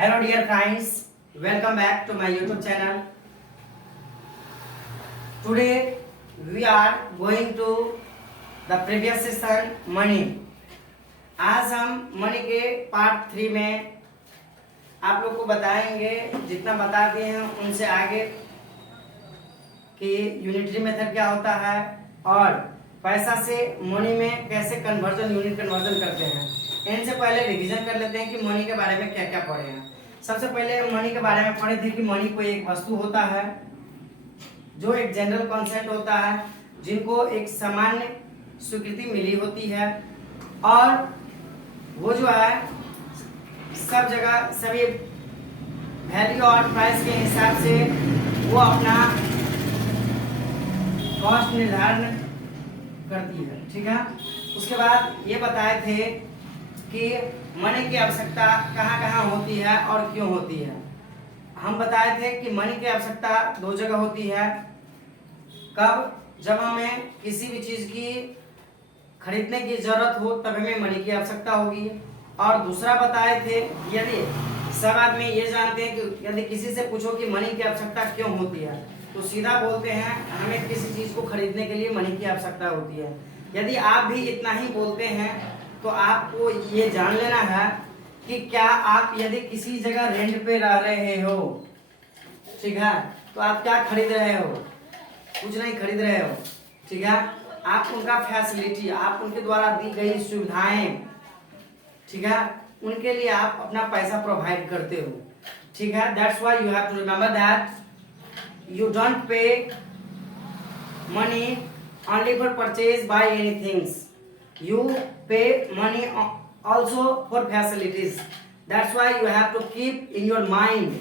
Hello dear friends, welcome back to my YouTube channel. Today we are going to the previous session money. आज हम money के part 3 में आप लोग को बताएंगे, जितना बता दिए हैं उनसे आगे कि यूनिटरी मेथड क्या होता है और पैसा से मनी में कैसे कन्वर्जन यूनिट कन्वर्जन करते हैं। इनसे पहले रिवीजन कर लेते हैं कि मनी के बारे में क्या क्या पढ़े हैं। सबसे पहले मनी के बारे में पढ़े थे कि मनी कोई एक वस्तु होता है जो एक जनरल कॉन्सेप्ट होता है, जिनको एक सामान्य स्वीकृति मिली होती है और वो जो है सब जगह सभी वैल्यू और प्राइस के हिसाब से वो अपना कॉस्ट निर्धारण करती है। ठीक है, उसके बाद ये बताए थे कि मनी की आवश्यकता कहाँ कहाँ होती है और क्यों होती है। हम बताए थे कि मनी की आवश्यकता दो जगह होती है। कब? जब हमें किसी भी चीज की खरीदने की जरूरत हो तब हमें मनी की आवश्यकता होगी। और दूसरा बताए थे, यदि सब आदमी ये जानते हैं कि यदि किसी से पूछो कि मनी की आवश्यकता क्यों होती है तो सीधा बोलते हैं हमें किसी चीज को खरीदने के लिए मनी की आवश्यकता होती है। यदि आप भी इतना ही बोलते हैं तो आपको ये जान लेना है कि क्या आप यदि किसी जगह रेंट पे रह रहे हो, ठीक है, तो आप क्या खरीद रहे हो? कुछ नहीं खरीद रहे हो। ठीक है, आप उनका फैसिलिटी, आप उनके द्वारा दी गई सुविधाएं, ठीक है, उनके लिए आप अपना पैसा प्रोवाइड करते हो। ठीक है, that's why you have to remember that you don't pay money only for purchase by anything. You pay money also for facilities. That's why you have to keep in your mind.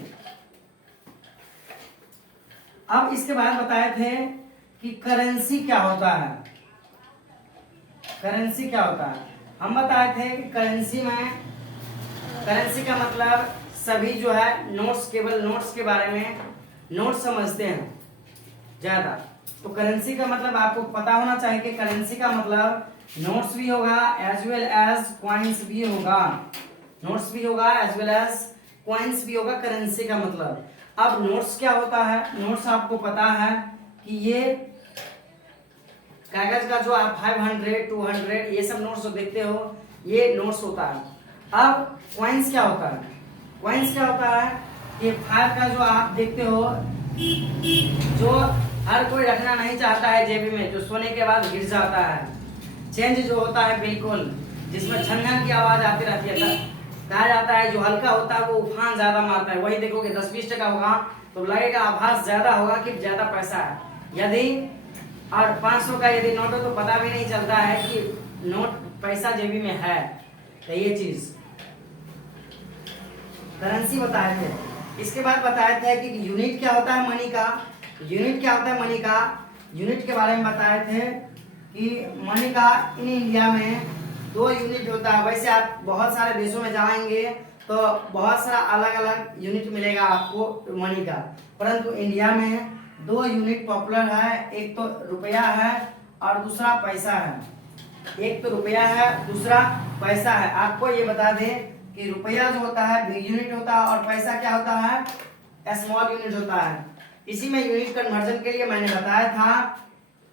अब इसके बाद बताए थे कि currency क्या होता है। Currency क्या होता है? हम बताए थे कि करेंसी का मतलब सभी जो है नोट्स, केवल नोट्स के बारे में नोट्स समझते हैं ज्यादा। तो करेंसी का मतलब आपको पता होना चाहिए कि करेंसी का मतलब नोट्स भी होगा एज वेल एज कॉइन्स भी होगा। नोट्स भी होगा एज वेल एज कॉइन्स भी होगा करेंसी का मतलब। अब नोट्स क्या होता है? नोट्स आपको पता है कि ये कागज का जो आप 500, 200 ये सब नोट्स जो देखते हो ये नोट्स होता है। अब कॉइन्स क्या होता है? कॉइन्स क्या होता है? ये 5 का जो आप देखते हो, जो हर कोई रखना नहीं चाहता है जेबी में, जो सोने के बाद गिर जाता है। चेंज जो होता है बिल्कुल, जिसमें छन की आवाज आती रहती है, कहा जाता है जो हल्का होता है वो उफान ज्यादा मारता है। वही देखोगे 10-20 टका होगा तो लगेगा आभास ज्यादा होगा कि ज्यादा पैसा है। यदि और 500 का यदि नोट हो तो पता भी नहीं चलता है कि नोट पैसा जेबी में है। तो ये चीज करेंसी बताए थे। इसके बाद बताए थे कि यूनिट क्या होता है मनी का। यूनिट क्या होता है मनी का? यूनिट के बारे में बताए थे कि मनी का इन इंडिया में 2 यूनिट होता है। वैसे आप बहुत सारे देशों में जाएंगे तो बहुत सारा अलग अलग यूनिट मिलेगा आपको मनी का, परंतु इंडिया में 2 यूनिट पॉपुलर है। एक तो रुपया है और दूसरा पैसा है। एक तो रुपया है, दूसरा पैसा है। आपको ये बता दें कि रुपया जो होता है बिग यूनिट होता है और पैसा क्या होता है? स्मॉल यूनिट होता है। इसी में यूनिट कन्वर्जन के लिए मैंने बताया था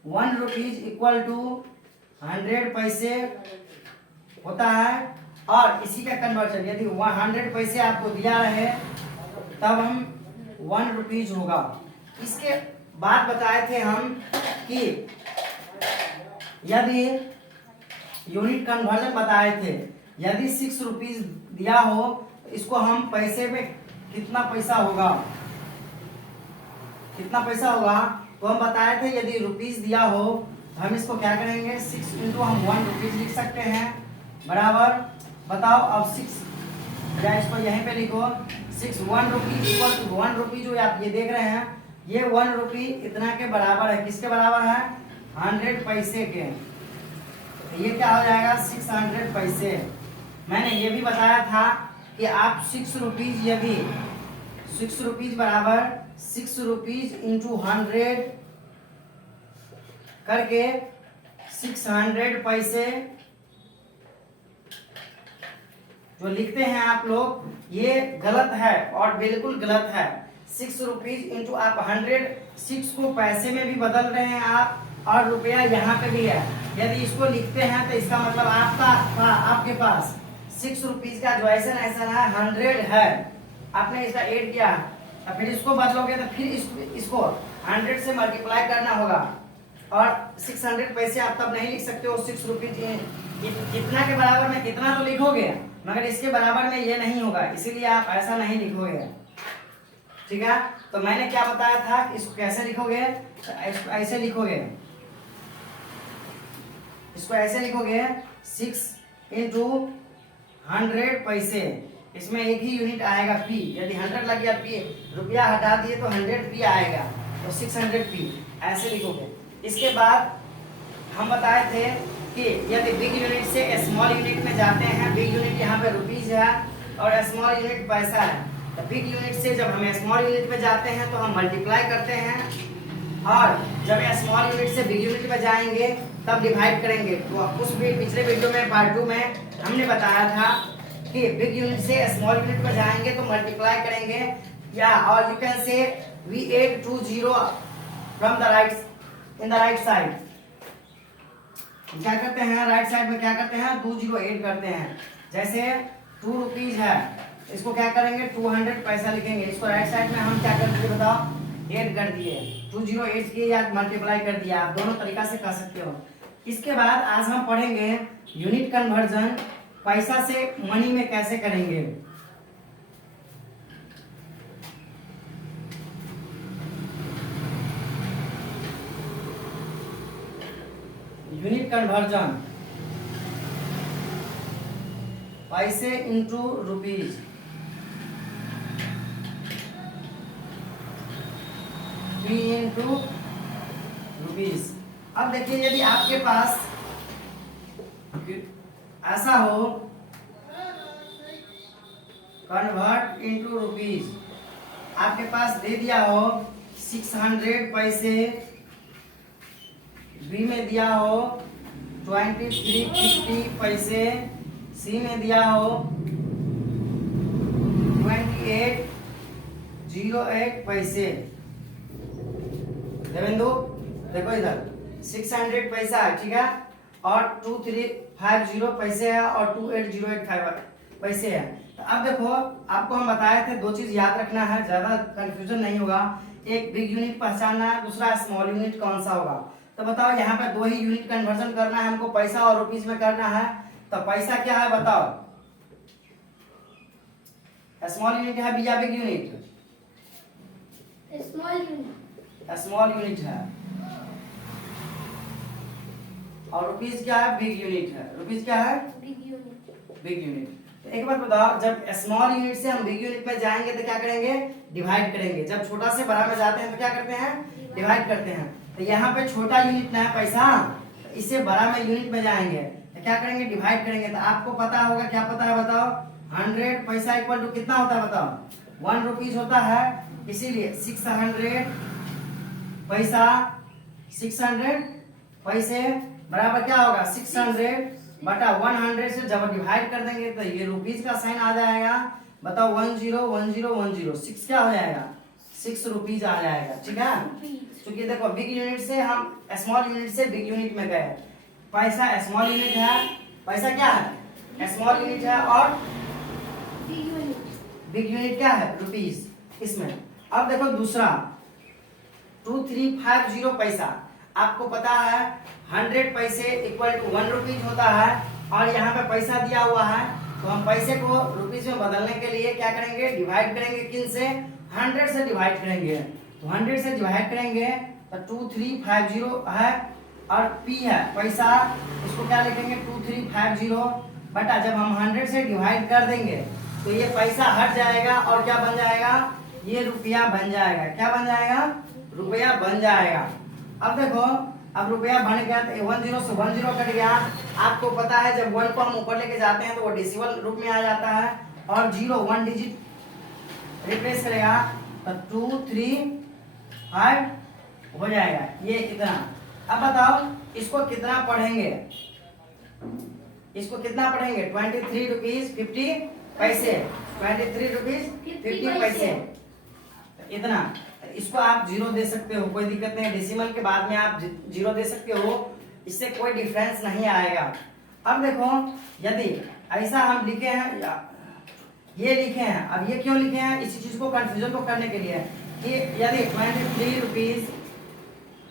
1 रुपीज इक्वल टू 100 पैसे होता है। और इसी का कन्वर्जन यदि 100 पैसे आपको दिया रहे तब हम 1 रुपीज होगा। इसके बाद बताए थे हम कि यदि यूनिट कन्वर्जन बताए थे, यदि 6 रुपीज दिया हो तो इसको हम पैसे में कितना पैसा होगा, कितना पैसा होगा तो हम बताए थे यदि रुपीज दिया हो तो हम इसको क्या करेंगे, 6 इंटू हम 1 रुपीज लिख सकते हैं बराबर। बताओ अब 6 या इसको यहीं पे लिखो 6 1 रुपीज इक्वल टू 1 रुपी जो आप ये देख रहे हैं ये 1 रुपी इतना के बराबर है। किसके बराबर है? 100 पैसे के। तो ये क्या हो जाएगा? 600 पैसे। मैंने ये भी बताया था कि आप 6 रुपीज, यदि 6 रुपीज बराबर 6 रुपीज इंटू 100 करके 600 पैसे जो लिखते हैं आप लोग, ये गलत है और बिल्कुल गलत है। 6 रुपीज इंटू आप 100, 6 को पैसे में भी बदल रहे हैं आप, और रुपया यहाँ पे भी है। यदि इसको लिखते हैं तो इसका मतलब आपके पास 6 रुपीज का जो ऐसा है 100 है, आपने इसका ऐड किया, और फिर इसको बदलोगे तो फिर इसको 100 से मल्टीप्लाई करना होगा, और 600 पैसे आप तब नहीं लिख सकते हो। 6 रुपीज कितना के बराबर में कितना तो लिखोगे, मगर इसके बराबर में ये नहीं होगा, इसीलिए आप ऐसा नहीं लिखोगे। ठीक है, तो मैंने क्या बताया था, इसको कैसे लिखोगे, इसको ऐसे लिखोगे, इसको ऐसे लिखोगे 6 इंटू 100 पैसे, इसमें एक ही यूनिट आएगा पी। यदि 100 लग गया पी, रुपया हटा दिए तो 100 पी आएगा, तो 600 पी ऐसे लिखोगे। इसके बाद हम बताए थे कि यदि बिग यूनिट से स्मॉल यूनिट में जाते हैं, बिग यूनिट यहाँ पे रुपीज है और स्मॉल यूनिट पैसा है, तो बिग यूनिट से जब हम स्मॉल यूनिट में जाते हैं तो हम मल्टीप्लाई करते हैं, और जब स्मॉल यूनिट से बिग यूनिट में जाएंगे तब डिवाइड करेंगे। तो उस पिछले वीडियो में पार्ट 2 में हमने बताया था कि बिग यूनिट से स्मॉल यूनिट में जाएंगे तो मल्टीप्लाई करेंगे, या और you can say we add 2 0 from the right in the right side. क्या करते हैं, राइट साइड में क्या करते हैं, 2 0 ऐड करते हैं। जैसे 2 रुपीज है, इसको क्या करेंगे 200 पैसा लिखेंगे, इसको राइट साइड में हम क्या कर दिए बताओ, ऐड कर दिए, 2 0 ऐड किए या मल्टीप्लाई कर दिया, आप दोनों तरीका से कर सकते हो। इसके बाद आज हम पढ़ेंगे यूनिट कन्वर्जन, पैसा से मनी में कैसे करेंगे। यूनिट कन्वर्जन, पैसे into rupees, P into rupees. अब देखिए यदि आपके पास ऐसा हो, कन्वर्ट इंटू रुपीज, आपके पास दे दिया हो 600 पैसे, बी में दिया हो 2350 पैसे, सी में दिया हो 2808 पैसे। देवेंदु देखो इधर 600 पैसा है, ठीक है, और 2350 पैसे है और 28085 पैसे है। तो अब देखो आपको हम बताए थे 2 चीज याद रखना है, ज्यादा कंफ्यूजन नहीं होगा। एक बिग यूनिट पहचानना है, दूसरा स्मॉल यूनिट कौन सा होगा। तो बताओ यहाँ पे 2 ही यूनिट कन्वर्जन करना है हमको, पैसा और रुपीज में करना है। तो पैसा क्या है बताओ, स्मॉल यूनिट है या बिग यूनिट, स्मॉल यूनिट है, और रुपीज क्या है, बिग यूनिट है। रुपीज क्या है, बिग यूनिट। तो एक बात बताओ, जब स्मॉल यूनिट से हम बिग यूनिट में जाएंगे तो क्या करेंगे, डिवाइड करेंगे। जब छोटा से बड़ा में जाते हैं तो क्या करते हैं, डिवाइड करते हैं। तो यहाँ पे छोटा यूनिट ना है पैसा, तो इससे बड़ा में यूनिट में जाएंगे तो क्या करेंगे, डिवाइड करेंगे। तो आपको पता होगा, क्या पता है बताओ, 100 पैसा इक्वल टू कितना होता है बताओ, 1 रुपीज होता है। इसीलिए 600 पैसा, 600 पैसे बराबर क्या होगा, 600 बटा 100 से जब डिवाइड कर देंगे तो ये रुपीज का साइन आ जाएगा। बताओ 10 10 10, 6 क्या हो जाएगा, 6 रुपीज आ जाएगा। ठीक है, क्योंकि देखो बिग यूनिट से हम स्मॉल यूनिट से बिग यूनिट में गए, पैसा स्मॉल यूनिट है, पैसा क्या है स्मॉल यूनिट है, और बिग यूनिट क्या है, रुपीज इसमें। अब देखो दूसरा 2350 पैसा, आपको पता है 100 पैसे इक्वल टू 1 रुपीज होता है, और यहाँ पे पैसा दिया हुआ है, तो हम पैसे को रुपीज में बदलने के लिए क्या करेंगे, डिवाइड करेंगे। किन से, 100 से डिवाइड करेंगे। तो 100 से डिवाइड करेंगे तो 2350 है, और पी है पैसा, इसको क्या लिखेंगे 2350 बटा, जब हम 100 से डिवाइड कर देंगे तो ये पैसा हट जाएगा और क्या बन जाएगा, ये रुपया बन जाएगा। क्या बन जाएगा, रुपया बन जाएगा। अब देखो, अब रुपया बन गया तो 10 से 10 कट गया। आपको पता है जब 1 को हम ऊपर लेके जाते हैं तो वो डेसिमल रूप में आ जाता है, और 0 1 डिजिट रिप्लेस करेगा तो 2 3 5 हो जाएगा, ये इतना। अब बताओ इसको कितना पढ़ेंगे, इसको कितना पढ़ेंगे 23 रुपीज 50 पैसे, 23 रुपीज 50 पैसे, इतना। इसको आप जीरो दे सकते हो, कोई दिक्कत नहीं, डेसिमल के बाद में आप जीरो दे सकते हो, इससे कोई डिफरेंस नहीं आएगा। अब देखो यदि ऐसा हम लिखे हैं या ये लिखे हैं, अब ये क्यों लिखे हैं, इसी चीज को कंफ्यूजन को करने के लिए कि यदि 23 रुपीज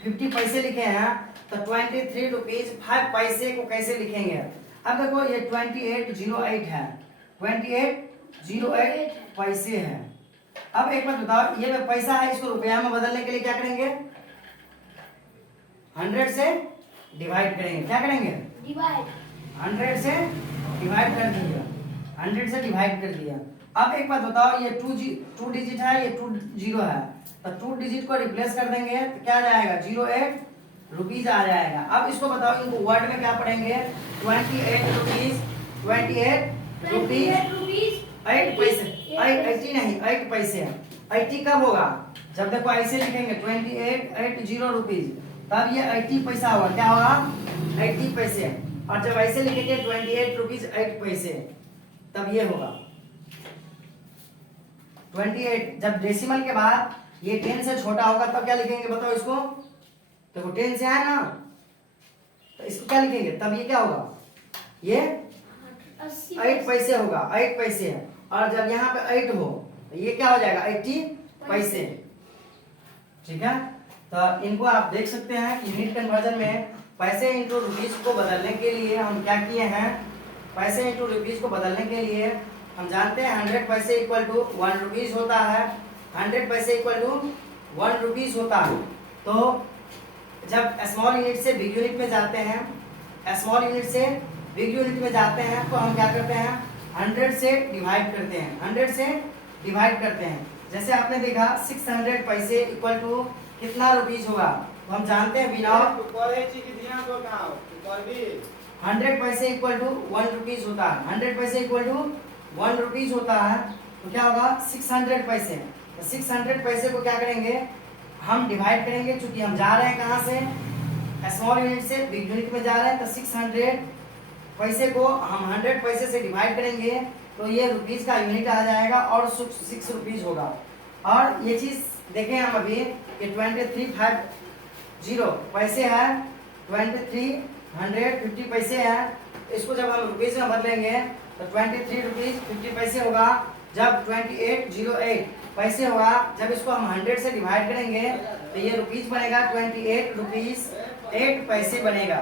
50 पैसे लिखे हैं तो 23 रुपीज 5 पैसे को कैसे लिखेंगे। अब देखो ये 2808 है, 2808 पैसे है। अब एक बात बताओ, ये जो पैसा है इसको रुपया में बदलने के लिए क्या करेंगे, 100 से डिवाइड करेंगे। क्या करेंगे, डिवाइड, 100 से डिवाइड कर दिया, 100 से डिवाइड कर दिया। अब एक बात बताओ, ये 2 डिजिट है, ये 2 जीरो है, तो 2 डिजिट को रिप्लेस कर देंगे तो क्या आ जाएगा 08 रुपीज आ जाएगा। अब इसको बताओ, इनको वर्ड में क्या पढ़ेंगे, 28 रुपीज 28 रुपीज 8 पैसे, 80 नहीं 8 पैसे। 80 कब होगा, जब देखो ऐसे लिखेंगे 2880 रुपीज, तब ये 80 पैसा होगा। क्या होगा 80 पैसे। और जब ऐसे लिखेंगे 28 रुपीज 8 पैसे, तब ये होगा 28। जब डेसिमल के बाद ये 10 से छोटा होगा तब क्या लिखेंगे बताओ इसको, देखो 10 से है ना, तो इसको क्या लिखेंगे, तब ये क्या होगा, ये 8 पैसे होगा, 8 पैसे। और जब यहाँ पे 8 हो तो ये क्या हो जाएगा 80 पैसे। ठीक है, तो इनको आप देख सकते हैं कि यूनिट कन्वर्जन में पैसे इंटू रुपीज को बदलने के लिए हम क्या किए हैं, पैसे इंटू रुपीज को बदलने के लिए हम जानते हैं 100 पैसे इक्वल टू 1 रुपीज होता है, 100 पैसे इक्वल टू 1 रुपीज होता है। तो जब स्मॉल यूनिट से बिग यूनिट में जाते हैं, स्मॉल यूनिट से बिग यूनिट में जाते हैं, तो हम क्या करते हैं 100 से डिवाइड करते हैं, 100 से डिवाइड करते हैं। जैसे आपने देखा 600 पैसे इक्वल टू कितना रुपीज होगा, तो हम जानते हैं बिना 100 पैसे इक्वल टू 1 रुपीज होता है, 100 पैसे इक्वल टू 1 रुपीज होता है, तो क्या होगा 600 पैसे। तो 600 पैसे को क्या करेंगे, हम डिवाइड करेंगे, चूंकि हम जा रहे हैं कहाँ से, स्मॉल यूनिट से बिग यूनिट में जा रहे हैं, तो 600 पैसे को हम 100 पैसे से डिवाइड करेंगे तो ये रुपीज का यूनिट आ जाएगा और 6 रुपीज होगा। और ये चीज देखें हम अभी कि 2350 पैसे है, 2350 पैसे है, इसको जब हम रुपीज में बदलेंगे तो 23 रुपीज 50 पैसे होगा। जब 2808 पैसे होगा, जब इसको हम 100 से डिवाइड करेंगे तो ये रुपीज बनेगा 28 रुपीज 8 पैसे बनेगा।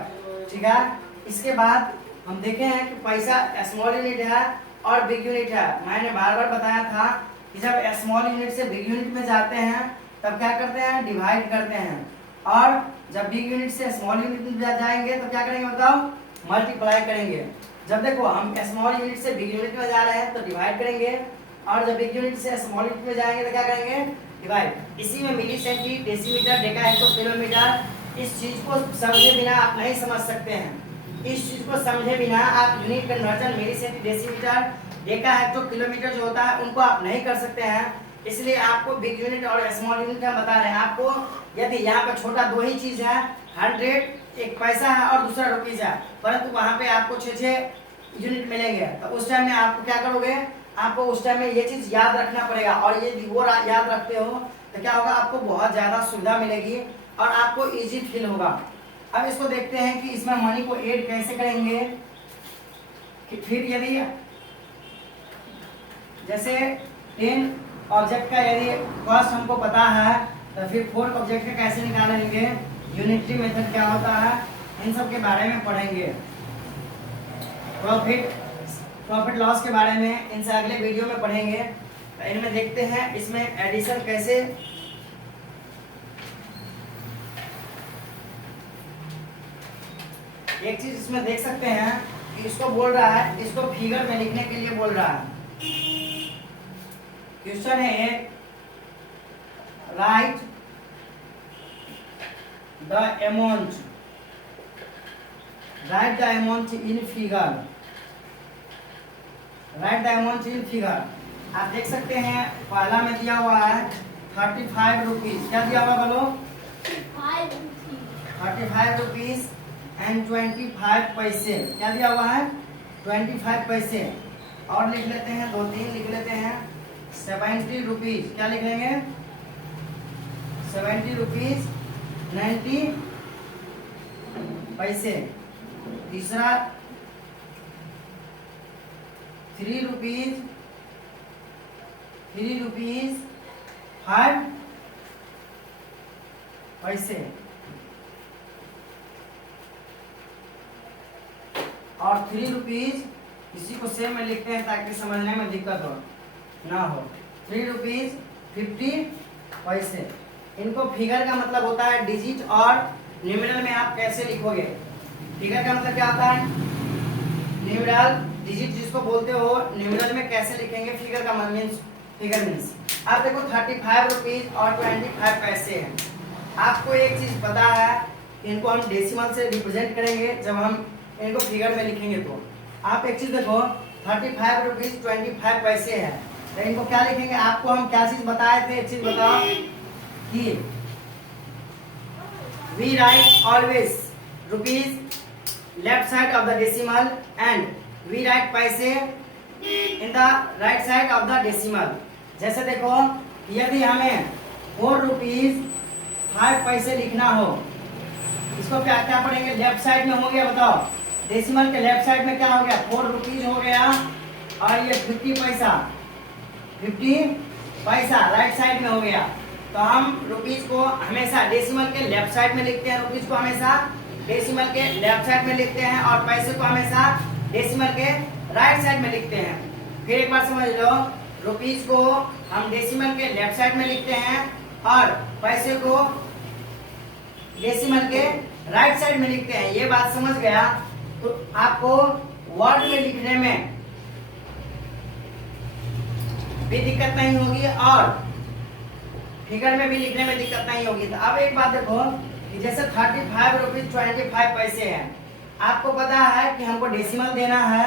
ठीक है, इसके बाद हम देखे हैं कि पैसा स्मॉल यूनिट है और बिग यूनिट है। मैंने बार बार बताया था कि जब स्मॉल यूनिट से बिग यूनिट में जाते हैं तब क्या करते हैं डिवाइड करते हैं, और जब बिग यूनिट से स्मॉल यूनिट में जाएंगे तो क्या करेंगे बताओ मल्टीप्लाई करेंगे। जब देखो हम स्मॉल यूनिट से बिग यूनिट में जा रहे हैं तो डिवाइड करेंगे, और जब बिग यूनिट से स्मॉल यूनिट में जाएंगे तो क्या करेंगे डिवाइड। इसी में milli centi decimetre deca hecto kilometre, इस चीज को समझे बिना आप नहीं समझ सकते हैं, इस चीज को समझे बिना आप unit conversion milli centi decimetre deca hecto kilometre जो होता है उनको आप नहीं कर सकते हैं। इसलिए आपको बिग यूनिट और स्मॉल यूनिट हम बता रहे हैं आपको। यदि यहाँ पे छोटा दो ही चीज है, 100 एक पैसा है और दूसरा रुपीज है, परंतु वहां पे आपको 6 यूनिट मिलेंगे, तो उस टाइम में आपको क्या करोगे, आपको उस टाइम में ये चीज याद रखना पड़ेगा। और यदि वो याद रखते हो तो क्या होगा, आपको बहुत ज्यादा सुविधा मिलेगी और आपको इजी फील होगा। अब इसको देखते हैं कि इसमें मनी को ऐड कैसे करेंगे। कि फिर यदि जैसे 10 ऑब्जेक्ट का यदि कॉस्ट हमको पता है तो फिर 4 ऑब्जेक्ट का कैसे निकालेंगे, यूनिटरी मेथड क्या होता है, इन सब के बारे में पढ़ेंगे। प्रॉफिट लॉस के बारे में इनसे अगले वीडियो में पढ़ेंगे। तो इनमें देखते हैं इसमें एडिशन कैसे। एक चीज इसमें देख सकते हैं कि इसको बोल रहा है, इसको फिगर में लिखने के लिए बोल रहा है। क्वेश्चन है right the amount, right the amount in figure, right the amount in figure. आप देख सकते हैं पहला में दिया हुआ है 35 रुपीज, क्या दिया हुआ बोलो 35 रुपीज एंड 25 पैसे, क्या दिया हुआ है 25 पैसे। और लिख लेते हैं, 2-3 लिख लेते हैं, 70 रुपीज। क्या लिख लेंगे? 70 रुपीज 90 पैसे। तीसरा 3 रुपीज 5 पैसे। और 3 रुपीज इसी को सेम में लिखते हैं ताकि समझने में दिक्कत ना हो। 3 रुपीज 50 पैसे। इनको फिगर का मतलब होता है डिजिट, और न्यूमेरल में आप कैसे लिखोगे। फिगर का मतलब क्या होता है? न्यूमेरल डिजिट जिसको बोलते हो, न्यूमेरल में कैसे लिखेंगे? फिगर का मीन्स, फिगर मीन्स आप देखो 35 रुपीज और 25 पैसे हैं। आपको एक चीज पता है, इनको हम डेसिमल से रिप्रेजेंट करेंगे जब हम इनको फिगर में लिखेंगे। तो आप एक चीज देखो, 35 रुपीज 25 पैसे है, तो इनको क्या लिखेंगे? आपको हम क्या चीज बताए थे? एक चीज बताओ कि we write always rupees left side of the decimal and we write paise in the right side of the decimal. जैसे देखो, यदि हमें 4 रुपीज 5 पैसे लिखना हो, इसको क्या क्या पढ़ेंगे? लेफ्ट साइड में हो गया, बताओ। डेसिमल के लेफ्ट साइड में क्या हो गया? 4 रुपीज हो गया, और ये 50 पैसा, 50 पैसा राइट साइड में हो गया। तो हम रुपीज को हमेशा डेसिमल के लेफ्ट साइड में लिखते हैं, रुपीज को हमेशा डेसिमल के लेफ्ट साइड में लिखते हैं, और पैसे को हमेशा डेसिमल के राइट साइड में लिखते हैं। फिर एक बार समझ लो, रुपीज को हम डेसिमल के लेफ्ट साइड में लिखते हैं और पैसे को डेसिमल के राइट साइड में लिखते हैं। ये बात समझ गया? तो आपको वर्ड में लिखने में भी दिक्कत नहीं होगी और फिगर में भी लिखने में दिक्कत नहीं होगी। तो अब एक बात देखो कि जैसे 35 रुपीज 25 पैसे हैं, आपको पता है कि हमको डेसिमल देना है,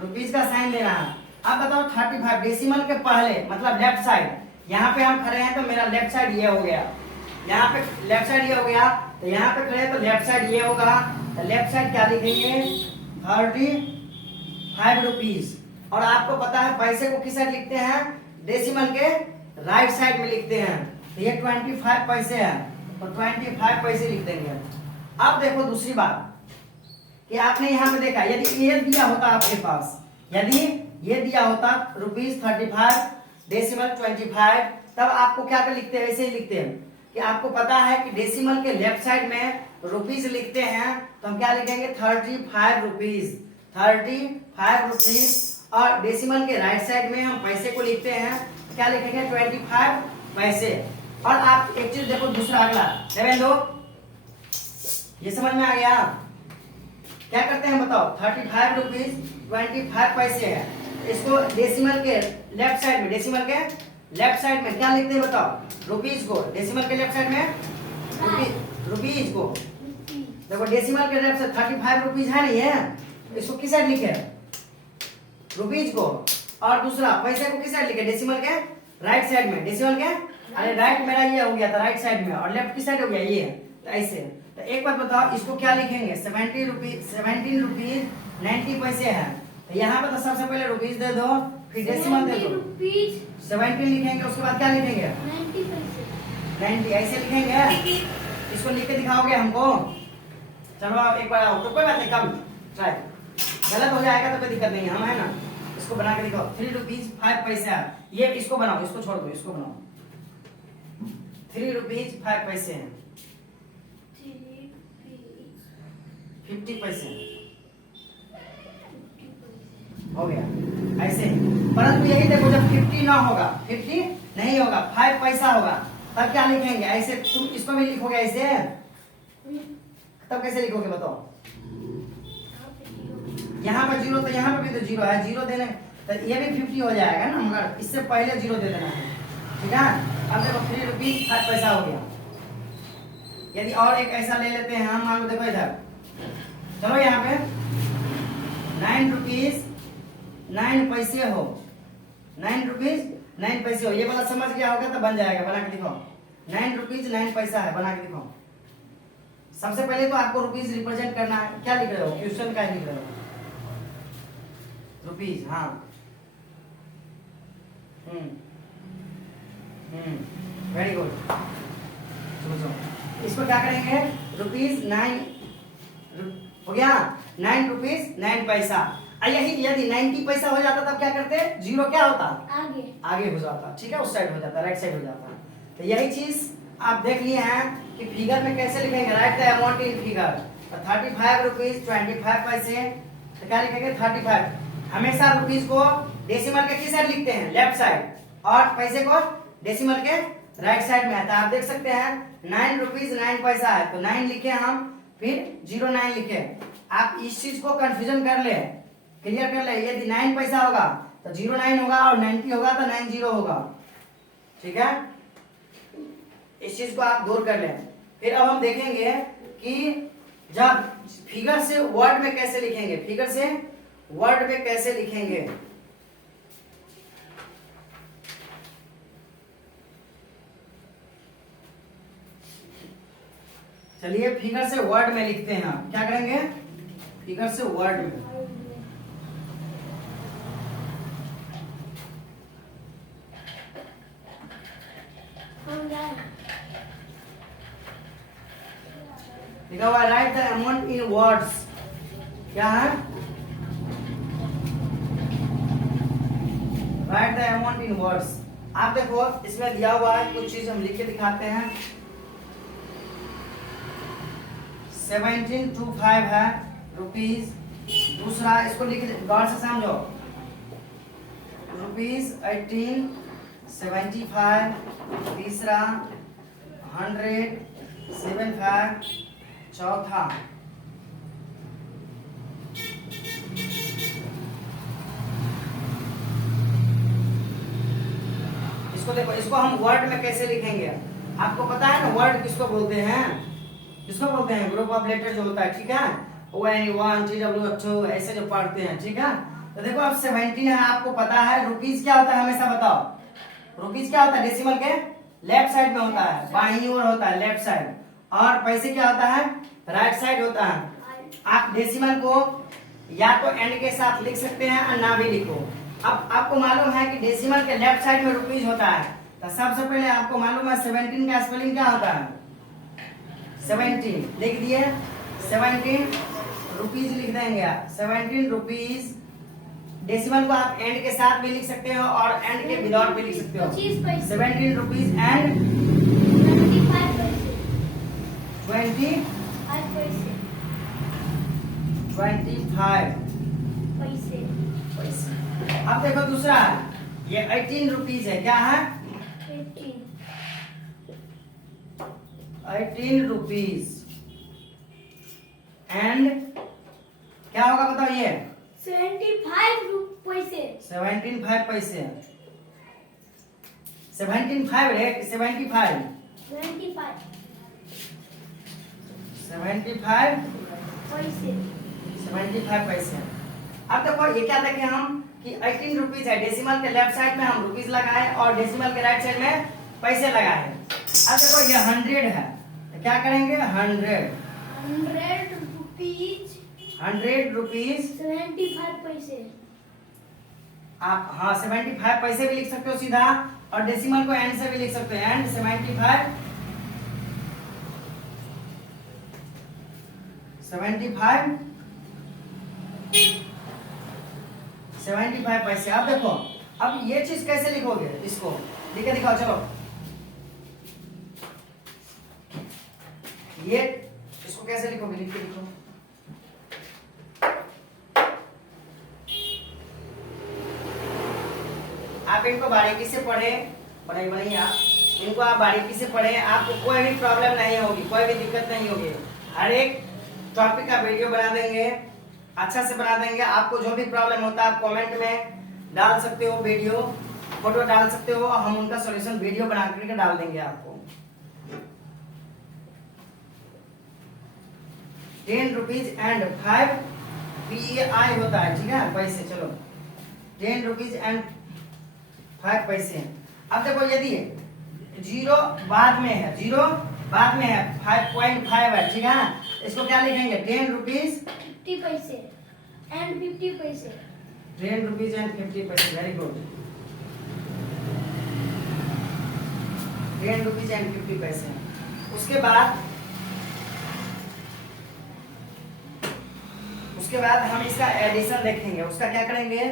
रुपीज का साइन देना है। अब बताओ 35 डेसिमल के पहले मतलब लेफ्ट साइड, यहाँ पे हम खड़े हैं तो मेरा लेफ्ट साइड ये हो गया, यहाँ पे लेफ्ट साइड ये हो गया, तो यहाँ पे खड़े तो लेफ्ट साइड ये होगा। तो लेफ्ट साइड क्या लिखेंगे? 35 रुपीज। और आपको पता है पैसे को किस साइड लिखते हैं? डेसिमल के राइट साइड में लिखते हैं। तो ये 25 पैसे है, तो 25 पैसे लिख देंगे। अब देखो दूसरी बात कि आपने यहाँ पे देखा, यदि ये दिया होता आपके पास, यदि ये दिया होता रुपीज 35 डेसिमल 25, तब आपको क्या कर लिखते हैं? ऐसे ही लिखते हैं कि आपको पता है कि डेसिमल के लेफ्ट साइड में रुपीज लिखते हैं, तो हम क्या लिखेंगे? 35 रुपीज, 35 रुपीज। और डेसिमल के राइट साइड में हम पैसे को लिखते हैं, क्या लिखेंगे? 25 पैसे। और आप एक चीज देखो, दूसरा अगला लेवल दो, ये समझ में आ गया? क्या करते हैं बताओ? 35 रुपीज 25 पैसे है, इसको डेसिमल के लेफ्ट साइड में, डेसिमल के लेफ्ट साइड में क्या लिखते हैं बताओ? रुपीज को डेसिमल के लेफ्ट साइड में रुपीज को देखो, डेसिमल के लेफ्ट साइड 35 रुपीज है नहीं है, इसको किस साइड लिखे? रुपीज को। और दूसरा पैसे को किस साइड लिखे? डेसिमल के राइट साइड में, डेसिमल के, अरे राइट मेरा ये हो गया था राइट साइड में, और लेफ्ट किस साइड हो गया? ये। तो ऐसे, तो एक बात बताओ, इसको क्या लिखेंगे? 17 रुपीज 90 पैसे है, तो यहाँ पे तो सबसे पहले रुपीज दे दो, फिर डेसिमल दे दो, 17 लिखेंगे, उसके बाद क्या लिखेंगे? 90 ऐसे लिखेंगे। इसको लिख के दिखाओगे हमको? चलो एक बार आओ, तो कोई बात नहीं, कम ट्राई, गलत हो जाएगा तो कोई दिक्कत नहीं है, हम है ना। इसको बना के दिखाओ, 3 रुपीज 5 पैसे है, ये इसको बनाओ, इसको छोड़ दो, इसको बनाओ। 3 रुपीज 5 पैसे हैं, 50 पैसे हो गया ऐसे। परंतु यही देखो, जब 50 ना होगा, 50 नहीं होगा, 5 पैसा होगा, तब क्या लिखेंगे? ऐसे तुम इसको भी लिखोगे ऐसे, तब कैसे लिखोगे बताओ? यहाँ पर 0, तो यहाँ पर भी तो 0 है, 0 देने तो ये भी 50 हो जाएगा ना, मगर इससे पहले 0 दे देना है, ठीक है। अब देखो 3 रुपीज 5 पैसा हो गया। यदि और एक ऐसा ले लेते हैं हम, मान लो देखो इधर, चलो यहाँ पे 9 रुपीज 9 पैसे हो, 9 रुपीज 9 पैसे हो, ये वाला समझ गया होगा तो बन जाएगा, बना के दिखाओ। 9 रुपीज 9 पैसा है, बना के दिखाओ। सबसे पहले तो आपको रुपीज रिप्रेजेंट करना है। क्या लिख रहे हो, क्वेश्चन का लिख रहे हो, रुपीज। हाँ, वेरी गुड। इसको क्या करेंगे, रुपीज 9 हो गया, 9 रुपीज 9 पैसा। यही यदि 90 पैसा हो जाता तब क्या करते, जीरो क्या होता, आगे हो जाता, ठीक है, उस साइड हो जाता, राइट साइड हो जाता। तो यही चीज आप देख लिए हैं कि फिगर में कैसे लिखेंगे, right the amount in figure. 35 rupees 25 पैसे, तो क्या लिखेंगे 35। हमेशा रुपीज को डेसिमल के किस साइड लिखते हैं, लेफ्ट साइड, और पैसे को डेसिमल के राइट साइड में आता है। आप देख सकते हैं 9 रुपीज 9 पैसा है, तो 9 लिखे हम, फिर 09 लिखे। आप इस चीज को कंफ्यूजन कर ले, क्लियर कर ले। यदि 9 पैसा होगा तो 09 होगा, और 90 होगा तो 90 होगा, ठीक है। इस चीज को आप दूर कर लें। फिर अब हम देखेंगे कि जब फिगर से वर्ड में कैसे लिखेंगे, फिगर से वर्ड में कैसे लिखेंगे। चलिए फिगर से वर्ड में लिखते हैं। क्या करेंगे, फिगर से वर्ड में। लिखा हुआ right the amount in words. क्या है, right the amount in words. आप देखो इसमें दिया हुआ है, कुछ चीज हम लिख के दिखाते हैं। 1725 है रुपीज। दूसरा इसको लिख, गौर से समझो, रुपीज 1875। तीसरा 175। चौथा इसको देखो, इसको हम वर्ड में कैसे लिखेंगे। आपको पता है ना वर्ड किसको बोलते हैं, किसको बोलते हैं, ग्रुप ऑफ लेटर जो होता है, ठीक है, ON1 TW ऐसे जो पढ़ते हैं, ठीक है। तो देखो अब 17 है, आपको पता है रुपीज क्या होता है, हमेशा बताओ, रुपीज क्या होता है, डेसिमल के लेफ्ट साइड में होता है, बाईं ओर होता है, लेफ्ट साइड। और पैसे क्या होता है, राइट साइड होता है। आप डेसिमल को या तो एंड के साथ लिख सकते हैं और ना भी लिखो। अब आपको मालूम है कि डेसिमल के लेफ्ट साइड में रुपीज होता है, तो सबसे पहले आपको मालूम है 17 का स्पेलिंग क्या होता है, 17 लिख दिए, 17 रुपीज लिख देंगे आप, 17 रुपीज। डेसिमल को आप एंड के साथ भी लिख सकते हो और एंड के विदाउट भी लिख सकते हो। 17 रुपीज एंड 25 पैसे। अब देखो दूसरा, ये 18 रुपीज है, क्या है, 18 रुपीज एंड क्या होगा बताओ, ये 75 पैसे। 75 पैसे। 75 रे, 75 पैसे। 75 पैसे। अब देखो ये क्या देखे हम कि 18 रुपीज है, डेसिमल के लेफ्ट साइड में हम रुपीज लगाए और डेसिमल के राइट साइड में पैसे लगाए। अब देखो ये 100 है, तो क्या करेंगे 100 रुपीज 100 रुपीज 75 पैसे। आप हाँ 75 पैसे भी लिख सकते हो सीधा, और डेसिमल को एंड से भी लिख सकते हैं, एंड 75 पैसे। अब देखो अब ये चीज कैसे लिखोगे, इसको लिखे दिखाओ, चलो ये इसको कैसे लिखोगे, लिख के लिखो। आप इनको बारीकी से पढ़े, बढ़िया आप इनको आप बारीकी से पढ़े, आपको कोई भी प्रॉब्लम नहीं होगी, कोई भी दिक्कत नहीं होगी। हर एक टॉपिक का वीडियो बना देंगे, अच्छा से बना देंगे। आपको जो भी प्रॉब्लम होता है आप कमेंट में डाल सकते हो, वीडियो फोटो डाल सकते हो, हम उनका सॉल्यूशन वीडियो बना करके डाल देंगे आपको। 10 रुपीज एंड 5 PAI होता है, ठीक है, पैसे। चलो 10 रुपीज एंड 5 पैसे। अब देखो यदि जीरो बाद में है, जीरो बाद में है 5.5 है, ठीक है। इसको क्या लिखेंगे 10 रुपीज 50 पैसे एंड 50 पैसे 10 रुपीज एंड 50 पैसे, वेरी गुड। 10 रुपीज एंड 50 पैसे। उसके बाद हम इसका एडिशन देखेंगे। उसका क्या करेंगे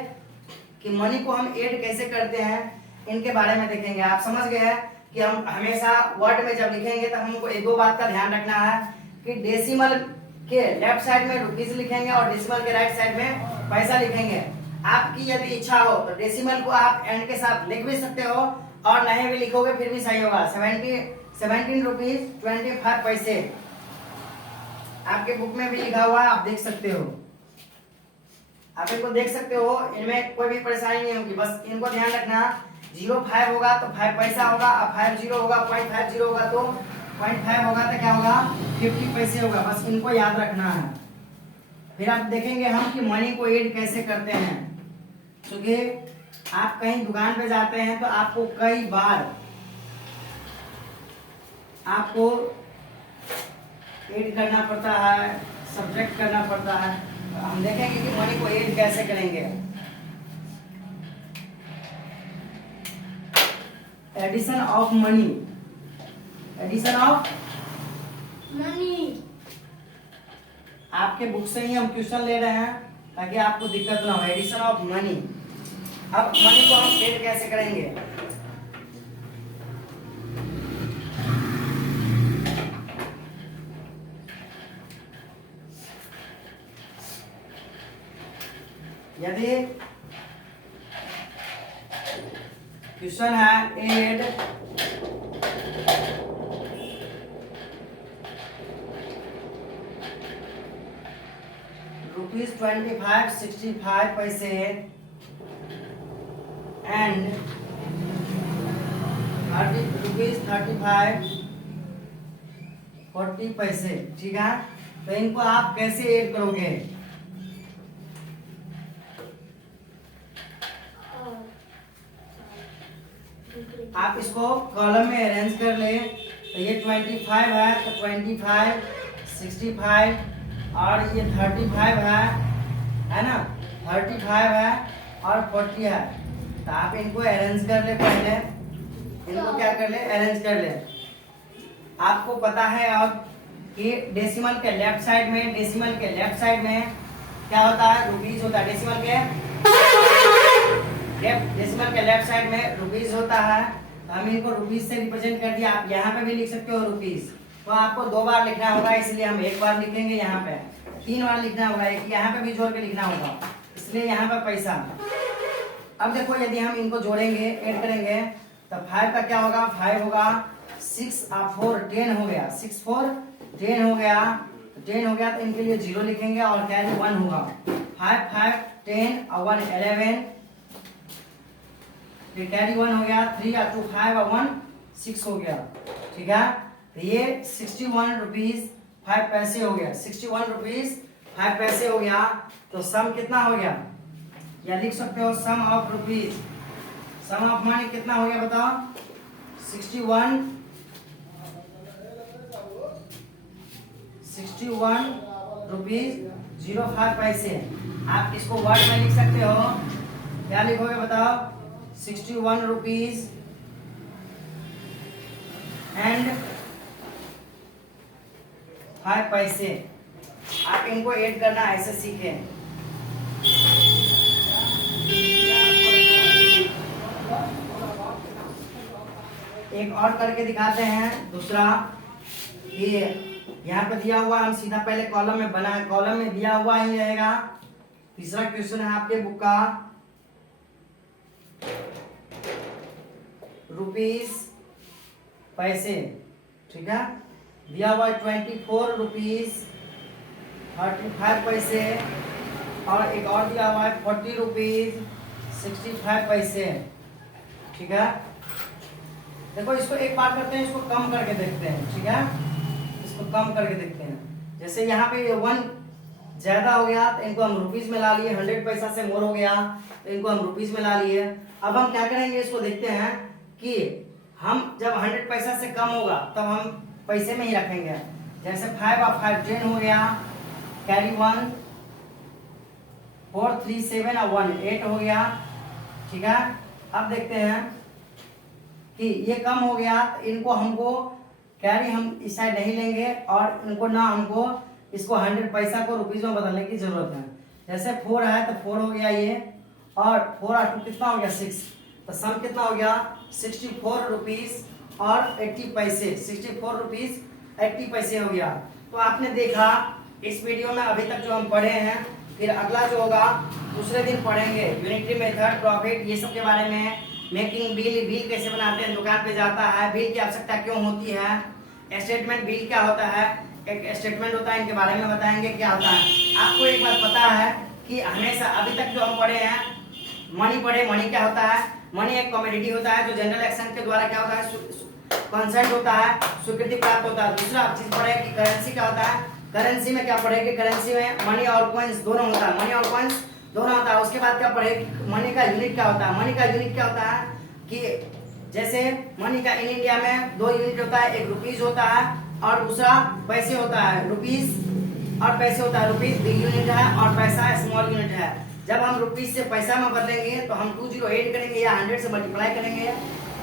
कि मनी को हम ऐड कैसे करते हैं, इनके बारे में देखेंगे। आप समझ गए हैं कि हम हमेशा वर्ड में जब लिखेंगे तब हमको एक दो बात का ध्यान रखना है कि डेसिमल के लेफ्ट साइड में रुपीस लिखेंगे और डेसिमल के राइट साइड में पैसा लिखेंगे। आपकी यदि इच्छा हो तो डेसिमल को आप एंड के साथ लिख भी सकते हो और नहीं भी लिखोगे फिर भी सही होगा। 17 रुपीज 25 पैसे आपके बुक में भी लिखा हुआ है, आप देख सकते हो। आप इनको देख सकते हो, इनमें कोई भी परेशानी नहीं होगी। बस इनको ध्यान रखना 05 होगा तो 5 पैसा होगा, और 50 होगा 0.50 होगा तो 0.5 होगा तो क्या होगा 50 पैसे होगा। बस इनको याद रखना है। फिर आप देखेंगे हम कि मनी को ऐड कैसे करते हैं। क्योंकि आप कहीं दुकान पे जाते हैं तो आपको कई बार आपको ऐड करना पड़ता है, सब्जेक्ट करना पड़ता है। तो हम देखेंगे कि मनी को ऐड कैसे करेंगे। Addition of money, addition of money. आपके बुक से ही हम क्वेश्चन ले रहे हैं ताकि आपको दिक्कत ना हो। Addition of money. अब मनी को हम ऐड कैसे करेंगे। यदि क्वेश्चन है ऐड ₹25 65 पैसे एंड ₹35 40 पैसे, ठीक है। तो इनको आप कैसे ऐड करोगे। आप इसको कॉलम में अरेंज कर ले। तो ये 25 है तो 25 65 और ये 35 है ना, 35 है और 40 है। तो आप इनको अरेंज कर ले, पहले इनको क्या कर ले अरेंज कर ले। आपको पता है अब कि डेसिमल के लेफ्ट साइड में क्या होता है रुपीज होता है। डेसिमल के लेफ्ट साइड में रुपीज होता है। तो हम इनको रुपीज से रिप्रेजेंट कर दिया। आप यहाँ पे भी लिख सकते हो रुपीज। तो आपको 2 बार लिखना होगा, इसलिए हम 1 बार लिखेंगे। यहाँ पे 3 बार लिखना होगा, एक यहाँ पे भी जोड़ के लिखना होगा, इसलिए यहाँ पे पैसा। अब देखो यदि हम इनको जोड़ेंगे ऐड करेंगे तो 5 का क्या होगा 5 होगा, 6 और 4 10 हो गया, 6 4 10 हो गया, 10 हो गया तो इनके लिए 0 लिखेंगे और कैरी 1 होगा। 5 5 10 और 1 11, फिर कैरी 1 हो गया, 3 और 2 5 और 1 6 हो गया, ठीक है। तो ये 61 रुपीज 5 पैसे हो गया, 61 रुपीज 5 पैसे हो गया। तो सम कितना हो गया, या लिख सकते हो sum of rupees, sum of money कितना हो गया बताओ। 61 रुपीज 05 पैसे। आप इसको वर्ड में लिख सकते हो, क्या लिखोगे बताओ। 61 रुपीज एंड 5 पैसे। आप इनको ऐड करना ऐसे सीखें। एक और करके दिखाते हैं दूसरा। ये यहाँ पे दिया हुआ, हम सीधा पहले कॉलम में बना है, कॉलम में दिया हुआ ही रहेगा। तीसरा क्वेश्चन है आपके बुक का, रुपीस पैसे, ठीक है। दिया हुआ 24 रुपीस 35 पैसे और एक और दिया हुआ है 40 रुपीज 65 पैसे, ठीक है। देखो इसको एक बार करते हैं, इसको कम करके देखते हैं, ठीक है। इसको कम करके देखते हैं। जैसे यहाँ पे 1 ज्यादा हो गया तो इनको हम रुपीज में ला लिए, 100 पैसा से मोर हो गया तो इनको हम रुपीज में ला लिए। अब हम क्या करेंगे, इसको देखते हैं कि हम जब 100 पैसा से कम होगा तब हम पैसे में ही रखेंगे। जैसे 5 और 5 10 हो गया, कैरी 1, 4 3 7 और 1 8 हो गया। ठीक है, अब देखते हैं कि ये कम हो गया, इनको हमको कैरी हम इस साइड नहीं लेंगे और इनको ना हमको इसको 100 पैसा को रुपीज में बदलने की जरूरत है। जैसे 4 है तो 4 हो गया ये, और 4 और 2 कितना हो गया 6, तो सम कितना हो गया 64 रुपीज और 80 पैसे, 64 रुपीज 80 पैसे हो गया। तो आपने देखा इस वीडियो में अभी तक जो हम पढ़े हैं, फिर अगला जो होगा दूसरे दिन पढ़ेंगे यूनिटरी मेथड, प्रॉफिट, ये सब के बारे में। मेकिंग बिल, बिल कैसे बनाते हैं, दुकान पे जाता है, बिल की आवश्यकता क्यों होती है, स्टेटमेंट बिल क्या होता है, एक स्टेटमेंट होता है, इनके बारे में बताएंगे क्या होता है। आपको एक बात पता है कि हमेशा अभी तक जो हम पढ़े हैं, मनी पढ़े, मनी क्या होता है, मनी एक कमोडिटी होता है जो जनरल एक्शन के द्वारा क्या होता है, कंसेंट होता है, स्वीकृति प्राप्त होता है। दूसरा चीज पढ़े कि करेंसी क्या होता है, करेंसी में क्या पढ़ेगी, करेंसी में मनी और कॉइन्स दोनों होता है, मनी और कॉइन्स दोनों होता है। उसके बाद क्या पढ़ेगी, मनी का यूनिट क्या होता है, मनी का यूनिट क्या होता है कि जैसे मनी का इन इंडिया में 2 यूनिट होता है, एक रुपीज होता है और दूसरा पैसे होता है, रुपीज और पैसे होता है। रुपीज बिग यूनिट है और पैसा स्मॉल यूनिट है। जब हम रुपीज से पैसा में बदलेंगे तो हम 2 0 ऐड करेंगे या 100 से मल्टीप्लाई करेंगे,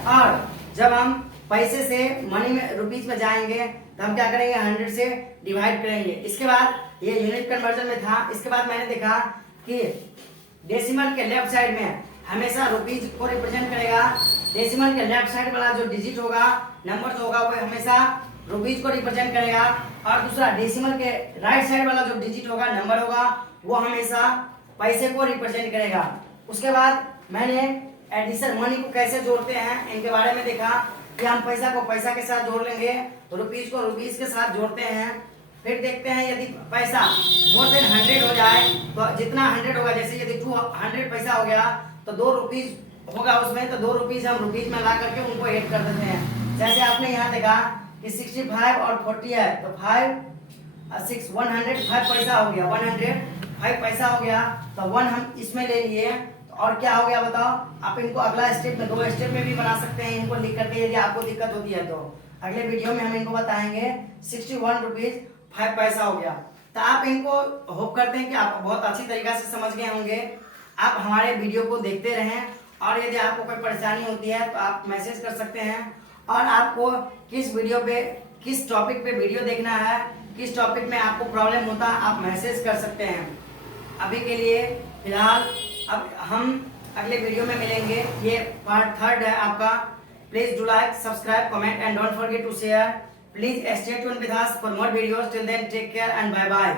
और जब हम पैसे से मनी में रुपीज में जाएंगे तो हम क्या करेंगे 100 से डिवाइड करेंगे। इसके बाद ये यूनिट कन्वर्जन में था। इसके बाद मैंने देखा कि डेसिमल के लेफ्ट साइड में हमेशा रुपीज को रिप्रेजेंट करेगा, डेसिमल के लेफ्ट साइड वाला जो डिजिट होगा, नंबर जो होगा, वो हमेशा रुपीज को रिप्रेजेंट करेगा, और दूसरा डेसिमल के राइट साइड वाला जो डिजिट होगा, नंबर होगा, वो हमेशा पैसे को रिप्रेजेंट करेगा। उसके बाद मैंने एडिशन मनी को कैसे जोड़ते हैं इनके बारे में देखा कि हम पैसा को पैसा के साथ जोड़ लेंगे, रुपीज को रुपीज के साथ जोड़ते हैं। फिर देखते हैं यदि पैसा मोर देन 100 हो जाए तो जितना 100 होगा, जैसे यदि 200 पैसा हो गया तो 2 रुपीज होगा उसमें, तो 2 रुपीज हम रुपीज में ला करके उनको ऐड कर देते हैं। जैसे आपने यहाँ देखा कि 65 और 40 है, तो 5 6 105 पैसा हो गया, 105 पैसा हो गया, तो 1 हम इसमें ले लिए। और क्या हो गया बताओ, आप इनको अगला स्टेप में 2 स्टेप में भी बना सकते हैं इनको लिख करके, यदि आपको दिक्कत होती है तो अगले वीडियो में हम इनको बताएंगे। 61 रुपीज 5 पैसा हो गया। तो आप इनको होप करते हैं कि आप बहुत अच्छी तरीके से समझ गए होंगे। आप हमारे वीडियो को देखते रहें, और यदि आपको कोई परेशानी होती है तो आप मैसेज कर सकते हैं। और आपको किस वीडियो पे, किस टॉपिक पे वीडियो देखना है, किस टॉपिक में आपको प्रॉब्लम होता है, आप मैसेज कर सकते हैं। अभी के लिए फिलहाल अब हम अगले वीडियो में मिलेंगे। ये पार्ट 3 है आपका। Please do like, subscribe, comment and don't forget to share. Please stay tuned with us for more videos. Till then, take care and bye bye.